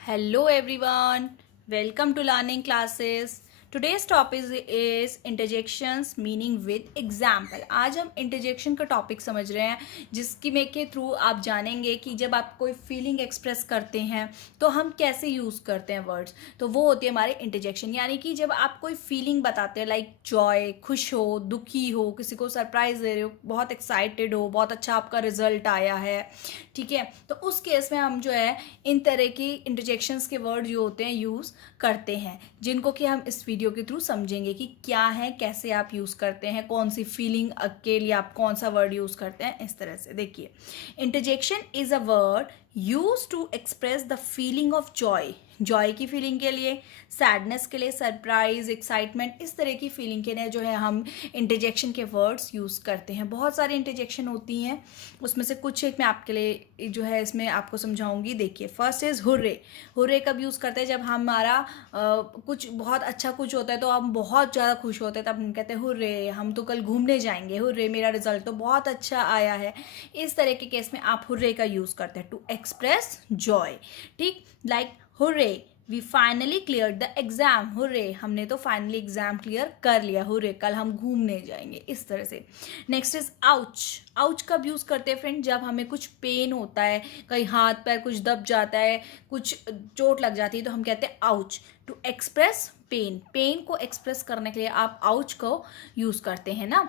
Hello everyone, welcome to learning classes. Today's topic is interjections meaning with example. आज हम interjection का topic समझ रहे हैं जिसकी में के थ्रू आप जानेंगे कि जब आप कोई फीलिंग एक्सप्रेस करते हैं तो हम कैसे यूज़ करते हैं वर्ड्स। तो वो होती है हमारे इंटरजेक्शन, यानी कि जब आप कोई फीलिंग बताते हैं लाइक जॉय, खुश हो, दुखी हो, किसी को सरप्राइज दे रहे हो, बहुत एक्साइटेड हो, बहुत अच्छा आपका रिजल्ट आया है, ठीक है, तो उस केस में हम जो है इन तरह की इंटरजेक्शंस के वर्ड जो होते हैं यूज़ करते हैं, जिनको कि हम इस वीडियो के थ्रू समझेंगे कि क्या है, कैसे आप यूज़ करते हैं, कौन सी फीलिंग के लिए आप कौन सा वर्ड यूज़ करते हैं। इस तरह से देखिए, interjection is a word use to express the feeling of joy, joy की फीलिंग के लिए, सैडनेस के लिए, सरप्राइज, एक्साइटमेंट, इस तरह की फीलिंग के लिए जो है हम इंटरजेक्शन के वर्ड्स यूज़ करते हैं। बहुत सारी इंटरजेक्शन होती हैं, उसमें से कुछ एक मैं आपके लिए जो है इसमें आपको समझाऊंगी। देखिए, फर्स्ट इज़ हुर्रे। हुर्रे कब यूज़ करते हैं? जब हमारा कुछ बहुत अच्छा कुछ होता है तो हम बहुत ज़्यादा खुश होते हैं, तब हम कहते हैं हुर्रे, हम तो कल घूमने जाएंगे, हुर्रे मेरा रिजल्ट तो बहुत अच्छा आया है। इस तरह के केस में आप हुर्रे का यूज़ करते हैं टू एक्सप्रेस जॉय, ठीक, like hurray we finally clear the exam, hurray हमने तो फाइनली एग्जाम क्लियर कर लिया, हुर्रे कल हम घूमने जाएंगे। इस तरह से नेक्स्ट इज आउच। आउच कब यूज़ करते हैं फ्रेंड? जब हमें कुछ पेन होता है, कहीं हाथ पैर कुछ दब जाता है, कुछ चोट लग जाती है, तो हम कहते हैं ouch to express pain. Pain को एक्सप्रेस करने के लिए आप आउच को यूज़ करते हैं ना।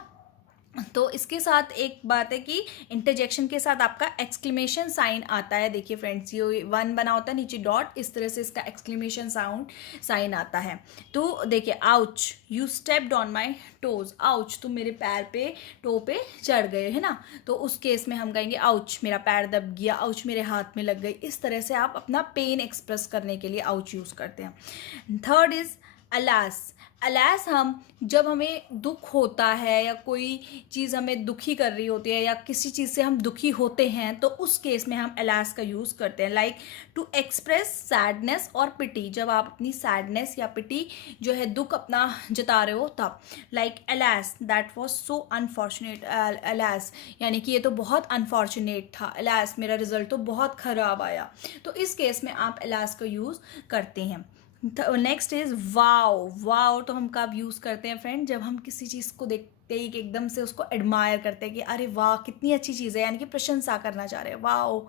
तो इसके साथ एक बात है कि इंटरजेक्शन के साथ आपका एक्सक्लेमेशन साइन आता है। देखिए फ्रेंड्स, ये वन बना होता है, नीचे डॉट, इस तरह से इसका एक्सक्लेमेशन साइन आता है। तो देखिए, ouch you stepped on my toes, ouch तुम मेरे पैर पे, टो पे चढ़ गए, है ना। तो उस केस में हम कहेंगे आउच मेरा पैर दब गया, आउच मेरे हाथ में लग गई। इस तरह से आप अपना पेन एक्सप्रेस करने के लिए आउच यूज़ करते हैं। Third is alas. अलास हम जब हमें दुख होता है या कोई चीज़ हमें दुखी कर रही होती है या किसी चीज़ से हम दुखी होते हैं, तो उस केस में हम अलास का यूज़ करते हैं, लाइक टू एक्सप्रेस सैडनेस और पिटी। जब आप अपनी सैडनेस या पिटी जो है, दुख अपना जता रहे हो, तब like alas that was so unfortunate, alas यानी कि ये तो बहुत अनफॉर्चुनेट था, अलास मेरा रिजल्ट तो बहुत ख़राब आया। तो इस केस में आप अलास का यूज़ करते हैं। Next is wow. वाओ तो हम कब यूज़ करते हैं फ्रेंड? जब हम किसी चीज़ को देखते ही एकदम से उसको एडमायर करते हैं कि अरे वाह कितनी अच्छी चीज़ है, यानी कि प्रशंसा करना चाह रहे हैं, वाओ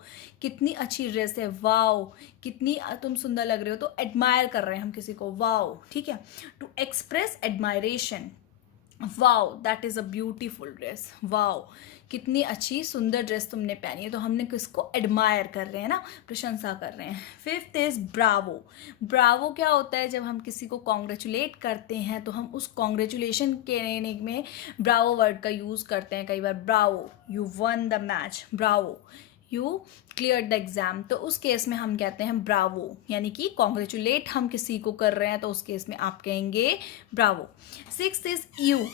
कितनी अच्छी ड्रेस है, वाओ कितनी तुम सुंदर लग रहे हो, तो एडमायर कर रहे हैं हम किसी को, वाओ, ठीक है, to express admiration. Wow that is a beautiful dress, wow कितनी अच्छी सुंदर ड्रेस तुमने पहनी है, तो हमने किसको एडमायर कर रहे हैं ना, प्रशंसा कर रहे हैं। Fifth is Bravo. ब्रावो क्या होता है? जब हम किसी को कॉन्ग्रेचुलेट करते हैं तो हम उस कॉन्ग्रेचुलेशन के में ब्रावो वर्ड का यूज़ करते हैं कई बार। Bravo you won the match, bravo you clear the exam, तो उस केस में हम कहते हैं ब्रावो, यानी कि कॉन्ग्रेचुलेट हम किसी को कर रहे हैं तो उस केस में आप कहेंगे Bravo. Sixth is you.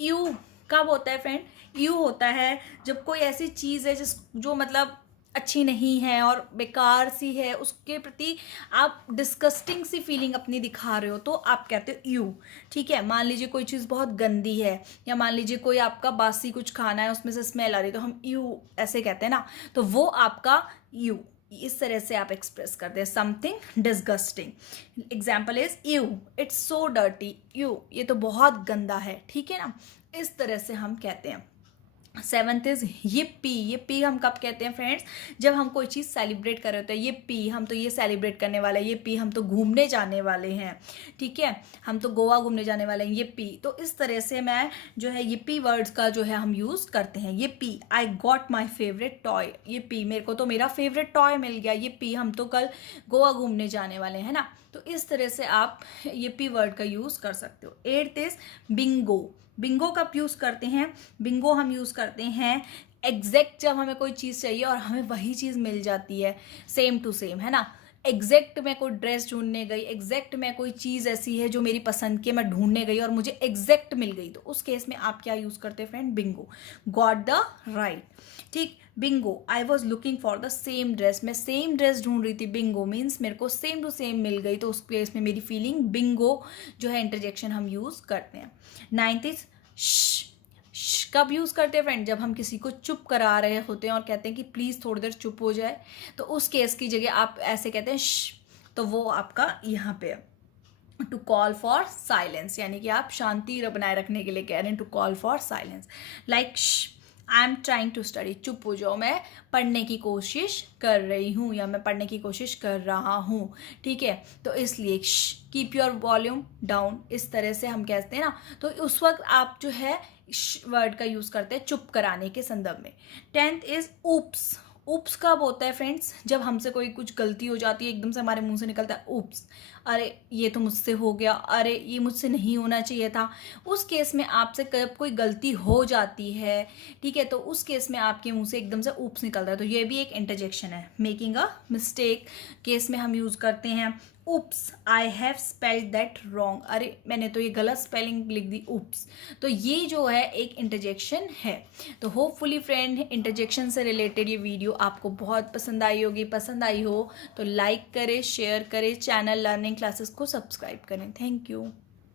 You कब होता है फ्रेंड? यू होता है जब कोई ऐसी चीज़ है जो मतलब अच्छी नहीं है और बेकार सी है, उसके प्रति आप डिस्गस्टिंग सी फीलिंग अपनी दिखा रहे हो, तो आप कहते हो यू, ठीक है। मान लीजिए कोई चीज़ बहुत गंदी है, या मान लीजिए कोई आपका बासी कुछ खाना है, उसमें से स्मेल आ रही है, तो हम यू ऐसे कहते हैं ना, तो वो आपका यू, इस तरह से आप एक्सप्रेस करते हैं something disgusting. Example is you it's so dirty, you ये तो बहुत गंदा है, ठीक है ना, इस तरह से हम कहते हैं। Seventh is yippee। yippee हम कब कहते हैं फ्रेंड्स? जब हम कोई चीज़ सेलिब्रेट कर रहे होते हैं, yippee हम तो ये सेलिब्रेट करने वाले हैं, yippee हम तो घूमने जाने वाले हैं, ठीक है, हम तो गोवा घूमने जाने वाले हैं, yippee। तो इस तरह से मैं जो है yippee वर्ड्स का जो है हम यूज़ करते हैं। yippee I got my favourite toy, yippee मेरे को तो मेरा फेवरेट टॉय मिल गया, yippee हम तो कल गोवा घूमने जाने वाले हैं ना। तो इस तरह से आप yippee वर्ड का यूज़ कर सकते हो। Eighth is Bingo. बिंगो कब यूज़ करते हैं? बिंगो हम यूज़ करते हैं एग्जैक्ट जब हमें कोई चीज़ चाहिए और हमें वही चीज़ मिल जाती है, सेम टू सेम, है ना। एग्जैक्ट मैं कोई ड्रेस ढूंढने गई, एग्जैक्ट मैं कोई चीज़ ऐसी है जो मेरी पसंद की मैं ढूंढने गई और मुझे एग्जैक्ट मिल गई, तो उस केस में आप क्या यूज़ करते हैं friend? Bingo, got the right, ठीक। Bingo I was looking for the same dress, मैं सेम ड्रेस ढूंढ रही थी, बिंगो मीन्स मेरे को सेम टू सेम मिल गई, तो उस केस में मेरी फीलिंग बिंगो जो है इंटरजेक्शन हम यूज़ करते हैं। नाइन्थ इज कब यूज़ करते हैं फ्रेंड? जब हम किसी को चुप करा रहे होते हैं और कहते हैं कि प्लीज़ थोड़ी देर चुप हो जाए, तो उस केस की जगह आप ऐसे कहते हैं श। तो वो आपका यहाँ पे है टू कॉल फॉर साइलेंस, यानी कि आप शांति बनाए रखने के लिए कह रहे हैं, to call for silence. Like I am trying to study, चुप हो जाओ, मैं पढ़ने की कोशिश कर रही हूँ या मैं पढ़ने की कोशिश कर रहा हूँ, ठीक है। तो इसलिए कीप योर वॉल्यूम डाउन, इस तरह से हम कहते हैं ना, तो उस वक्त आप जो है वर्ड का यूज़ करते हैं चुप कराने के संदर्भ में। 10th is oops. ऊप्स कब होता है फ्रेंड्स? जब हमसे कोई कुछ गलती हो जाती है, एकदम से हमारे मुंह से निकलता है ऊप्स, अरे ये तो मुझसे हो गया, अरे ये मुझसे नहीं होना चाहिए था। उस केस में आपसे कब कोई गलती हो जाती है, ठीक है, तो उस केस में आपके मुंह से एकदम से ऊप्स निकलता है, तो ये भी एक इंटरजेक्शन है। मेकिंग अ मिस्टेक केस में हम यूज़ करते हैं oops, I have spelled that wrong, अरे मैंने तो ये गलत स्पेलिंग लिख दी, ऊप्स। तो ये जो है एक इंटरजेक्शन है। तो होपफुली फ्रेंड इंटरजेक्शन से रिलेटेड ये वीडियो आपको बहुत पसंद आई होगी। पसंद आई हो तो लाइक करें, शेयर करें, चैनल लर्निंग क्लासेस को सब्सक्राइब करें। Thank you.